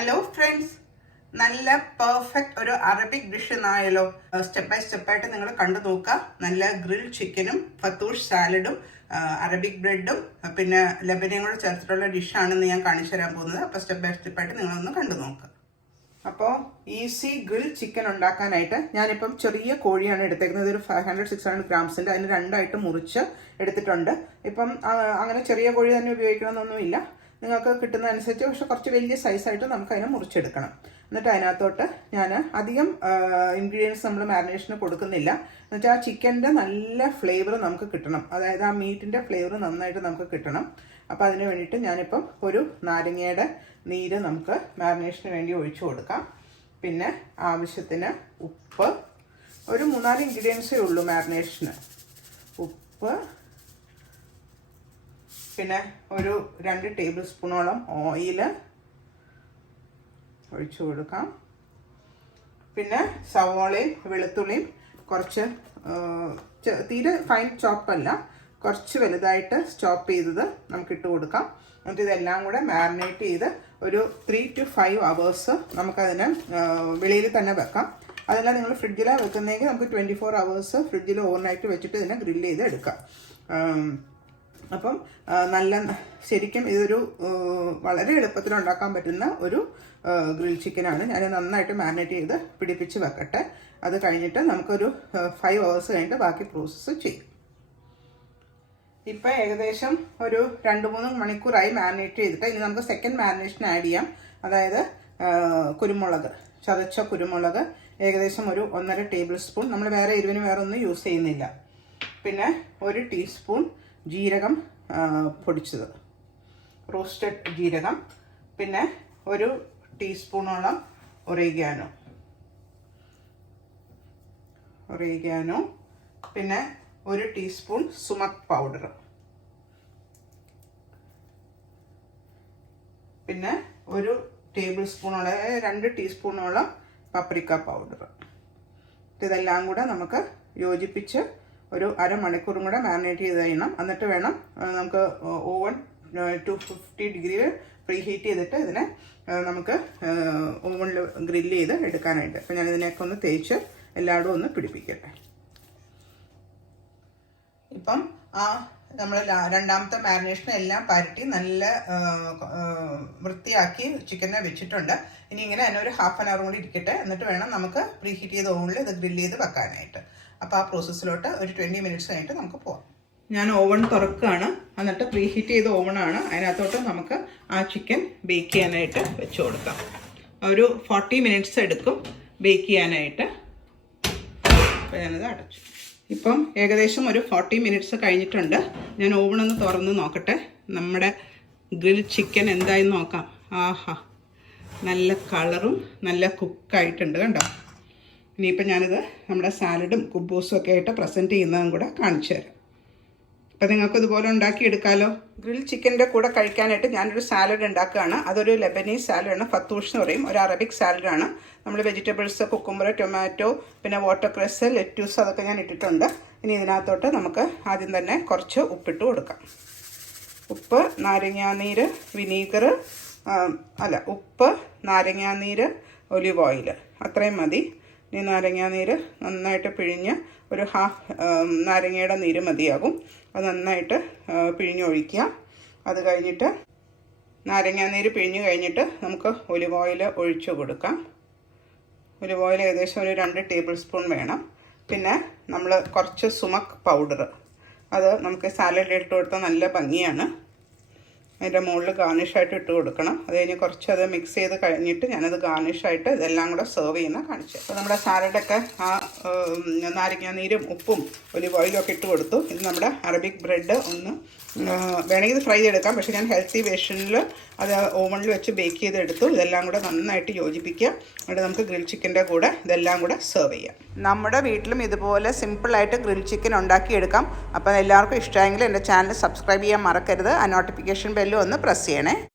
Hello friends, നല്ല perfect ഒരു Arabic dish എന്നായല്ലോ. Step by സ്റ്റെപ്പായിട്ട് നിങ്ങൾ കണ്ടു നോക്കുക. നല്ല ഗ്രിൽ ചിക്കനും ഫത്തൂഷ് സാലഡും അറബിക് ബ്രെഡും പിന്നെ ലെബനിയും കൂടെ ചേർത്തിട്ടുള്ള ഡിഷാണെന്ന് ഞാൻ കാണിച്ചു തരാൻ പോകുന്നത്. അപ്പോൾ സ്റ്റെപ്പ് ബൈ സ്റ്റെപ്പായിട്ട് നിങ്ങളൊന്ന് കണ്ടു നോക്കുക. അപ്പോൾ ഈസി ഗ്രിൽ ചിക്കൻ ഉണ്ടാക്കാനായിട്ട് ഞാനിപ്പം ചെറിയ കോഴിയാണ് എടുത്തേക്കുന്നത്. ഒരു 500-600 ഗ്രാംസിൻ്റെ, അതിന് രണ്ടായിട്ട് മുറിച്ച് എടുത്തിട്ടുണ്ട്. ഇപ്പം അങ്ങനെ ചെറിയ കോഴി തന്നെ ഉപയോഗിക്കണമെന്നൊന്നുമില്ല, നിങ്ങൾക്ക് കിട്ടുന്നതനുസരിച്ച്. പക്ഷെ കുറച്ച് വലിയ സൈസായിട്ട് നമുക്ക് അതിനെ മുറിച്ചെടുക്കണം. എന്നിട്ട് അതിനകത്തോട്ട് ഞാൻ അധികം ഇൻഗ്രീഡിയൻസ് നമ്മൾ മാരിനേഷന് കൊടുക്കുന്നില്ല. എന്നുവെച്ചാൽ ആ ചിക്കൻ്റെ നല്ല ഫ്ലേവർ നമുക്ക് കിട്ടണം, അതായത് ആ മീറ്റിൻ്റെ ഫ്ലേവർ നന്നായിട്ട് നമുക്ക് കിട്ടണം. അപ്പോൾ അതിന് വേണ്ടിയിട്ട് ഞാനിപ്പം ഒരു നാരങ്ങയുടെ നീര് നമുക്ക് മാരിനേഷന് വേണ്ടി ഒഴിച്ചു കൊടുക്കാം. പിന്നെ ആവശ്യത്തിന് ഉപ്പ്, ഒരു 3-4 ഇൻഗ്രീഡിയൻസേ ഉള്ളൂ മാരിനേഷന്. ഉപ്പ്, പിന്നെ ഒരു 2 ടേബിൾ സ്പൂണോളം ഓയിൽ ഒഴിച്ചു കൊടുക്കാം. പിന്നെ സവോളയും വെളുത്തുള്ളിയും കുറച്ച് തീരെ ഫൈൻ ചോപ്പല്ല, കുറച്ച് വലുതായിട്ട് ചോപ്പ് ചെയ്തത് നമുക്ക് ഇട്ട് കൊടുക്കാം. എന്നിട്ട് ഇതെല്ലാം കൂടെ മാരിനേറ്റ് ചെയ്ത് ഒരു 3 to 5 hours നമുക്കതിനെ വെളിയിൽ തന്നെ വെക്കാം. അതെല്ലാം നിങ്ങൾ ഫ്രിഡ്ജിലാണ് വെക്കുന്നതെങ്കിൽ നമുക്ക് 24 hours ഫ്രിഡ്ജിൽ ഓവർനൈറ്റ് വെച്ചിട്ട് ഇതിനെ ഗ്രില്ല് ചെയ്ത് എടുക്കാം. അപ്പം നല്ല ശരിക്കും ഇതൊരു വളരെ എളുപ്പത്തിൽ ഉണ്ടാക്കാൻ പറ്റുന്ന ഒരു ഗ്രിൽ ചിക്കനാണ്. ഞാൻ നന്നായിട്ട് മാരിനേറ്റ് ചെയ്ത് പിടിപ്പിച്ച് വെക്കട്ടെ. അത് കഴിഞ്ഞിട്ട് നമുക്കൊരു 5 hours കഴിഞ്ഞിട്ട് ബാക്കി പ്രോസസ്സ് ചെയ്യും. ഇപ്പം ഏകദേശം ഒരു 2-3 മണിക്കൂറായി മാരിനേറ്റ് ചെയ്തിട്ട് ഇനി നമുക്ക് സെക്കൻഡ് മാരിനേഷൻ ആഡ് ചെയ്യാം. അതായത് കുരുമുളക്, ചതച്ച കുരുമുളക് ഏകദേശം ഒരു 1.5 ടേബിൾ സ്പൂൺ. നമ്മൾ വേറെ എരിവിന് വേറെ ഒന്നും യൂസ് ചെയ്യുന്നില്ല. പിന്നെ 1 ടീസ്പൂൺ ജീരകം പൊടിച്ചത്, റോസ്റ്റഡ് ജീരകം. പിന്നെ 1 ടീസ്പൂണോളം ഒറേഗാനോ. പിന്നെ 1 ടീസ്പൂൺ സുമക് പൗഡർ. പിന്നെ 1 ടേബിൾ സ്പൂണോളം 2 ടീസ്പൂണോളം പാപ്രിക്ക പൗഡർ. ഇതെല്ലാം കൂടെ നമുക്ക് യോജിപ്പിച്ച് ഒരു അരമണിക്കൂറും കൂടെ മാരിനേറ്റ് ചെയ്ത് കഴിയണം. എന്നിട്ട് വേണം നമുക്ക് ഓവൻ 250 ഡിഗ്രിയിൽ പ്രീ ഹീറ്റ് ചെയ്തിട്ട് ഇതിനെ നമുക്ക് ഓവനിൽ ഗ്രില്ല് ചെയ്ത് എടുക്കാനായിട്ട്. അപ്പോൾ ഞാൻ ഇതിനെയൊക്കെ ഒന്ന് തേച്ച് എല്ലായിടും ഒന്ന് പിടിപ്പിക്കട്ടെ. ഇപ്പം നമ്മൾ രണ്ടാമത്തെ മാരിനേഷൻ എല്ലാം പരട്ടി നല്ല വൃത്തിയാക്കി ചിക്കനെ വെച്ചിട്ടുണ്ട്. ഇനി ഇങ്ങനെ അതിനെ ഒരു 1/2 hour കൂടി ഇരിക്കട്ടെ. എന്നിട്ട് വേണം നമുക്ക് പ്രീ ഹീറ്റ് ചെയ്ത് ഓവനിൽ ഇത് ഗ്രില്ല് ചെയ്ത് വെക്കാനായിട്ട്. അപ്പോൾ ആ പ്രോസസ്സിലോട്ട് ഒരു 20 minutes കഴിഞ്ഞിട്ട് നമുക്ക് പോകാം. ഞാൻ ഓവൻ തുറക്കുകയാണ്. എന്നിട്ട് പ്രീ ഹീറ്റ് ചെയ്ത ഓവനാണ്. അതിനകത്തോട്ട് നമുക്ക് ആ ചിക്കൻ ബേക്ക് ചെയ്യാനായിട്ട് വെച്ച് കൊടുക്കാം. ഒരു 40 minutes എടുക്കും ബേക്ക് ചെയ്യാനായിട്ട്. അപ്പോൾ ഞാനത് അടച്ചു. ഇപ്പം ഏകദേശം ഒരു 40 minutes കഴിഞ്ഞിട്ടുണ്ട്. ഞാൻ ഓവണൊന്ന് തുറന്ന് നോക്കട്ടെ നമ്മുടെ ഗ്രിൽ ചിക്കൻ എന്തായെന്ന് നോക്കാം. ആഹാ, നല്ല കളറും നല്ല കുക്കായിട്ടുണ്ട് കണ്ടോ. ഇനിയിപ്പോൾ ഞാനിത് നമ്മുടെ സാലഡും കുബൂസും ഒക്കെ ആയിട്ട് പ്രസൻറ്റ് ചെയ്യുന്നതും കൂടെ കാണിച്ചു തരാം. അപ്പോൾ നിങ്ങൾക്ക് ഇതുപോലെ ഉണ്ടാക്കിയെടുക്കാമല്ലോ. ഗ്രിൽ ചിക്കൻ്റെ കൂടെ കഴിക്കാനായിട്ട് ഞാനൊരു സാലഡ് ഉണ്ടാക്കുകയാണ്. അതൊരു ലെബനീസ് സാലഡാണ്, ഫത്തൂഷ് എന്ന് പറയും. ഒരു അറബിക് സാലഡാണ്. നമ്മൾ വെജിറ്റബിൾസ്, കുക്കുംബർ, ടൊമാറ്റോ, പിന്നെ വാട്ടർക്രസ്, ലെറ്റ്യൂസ് അതൊക്കെ ഞാൻ ഇട്ടിട്ടുണ്ട്. ഇനി ഇതിനകത്തോട്ട് നമുക്ക് ആദ്യം തന്നെ കുറച്ച് ഉപ്പിട്ട് കൊടുക്കാം. ഉപ്പ്, നാരങ്ങാനീര്, വിനീഗർ ഉപ്പ്, നാരങ്ങാനീര്, ഒലിവ് ഓയിൽ, അത്രയും മതി. ഇനി നാരങ്ങാനീര് നന്നായിട്ട് പിഴിഞ്ഞ് ഒരു 1/2 നാരങ്ങയുടെ നീര് മതിയാകും. അത് നന്നായിട്ട് പിഴിഞ്ഞൊഴിക്കുക. അത് കഴിഞ്ഞിട്ട് നാരങ്ങാനീര് പിഴിഞ്ഞ് കഴിഞ്ഞിട്ട് നമുക്ക് ഒലിവ് ഓയിൽ ഒഴിച്ചു കൊടുക്കാം. ഒലിവ് ഓയിൽ ഏകദേശം ഒരു 2 ടേബിൾ സ്പൂൺ വേണം. പിന്നെ നമ്മൾ കുറച്ച് സുമക് പൗഡർ, അത് നമുക്ക് സാലഡിൽ ഇട്ട് കൊടുത്താൽ നല്ല ഭംഗിയാണ്. അതിൻ്റെ മുകളിൽ ഗാർണിഷായിട്ട് ഇട്ട് കൊടുക്കണം. അത് കഴിഞ്ഞ് കുറച്ചത് മിക്സ് ചെയ്ത് കഴിഞ്ഞിട്ട് ഞാനത് ഗാർണിഷായിട്ട് ഇതെല്ലാം കൂടെ സെർവ് ചെയ്യുന്ന കാണിച്ചു. അപ്പോൾ നമ്മുടെ സാലഡൊക്കെ ആ നാരങ്ങാനീരും ഉപ്പും ഒലിവ് ഓയിലും ഒക്കെ ഇട്ട് കൊടുത്തു. ഇത് നമ്മുടെ അറബിക് ബ്രെഡ് ഒന്ന് വേണമെങ്കിൽ ഇത് ഫ്രൈ ചെയ്തെടുക്കാം. പക്ഷേ ഞാൻ ഹെൽത്തി വേർഷനിൽ അത് ഓവനിൽ വെച്ച് ബേക്ക് ചെയ്തെടുത്തു. ഇതെല്ലാം കൂടെ നന്നായിട്ട് യോജിപ്പിക്കുക. എന്നിട്ട് നമുക്ക് ഗ്രിൽ ചിക്കൻ്റെ കൂടെ ഇതെല്ലാം കൂടെ സെർവ് ചെയ്യാം. നമ്മുടെ വീട്ടിലും ഇതുപോലെ സിമ്പിളായിട്ട് ഗ്രിൽ ചിക്കൻ ഉണ്ടാക്കിയെടുക്കാം. അപ്പോൾ എല്ലാവർക്കും ഇഷ്ടമായെങ്കിൽ എൻ്റെ ചാനൽ സബ്സ്ക്രൈബ് ചെയ്യാൻ മറക്കരുത്. ആ നോട്ടിഫിക്കേഷൻ ബെല്ലും ഒന്ന് പ്രസ് ചെയ്യണേ.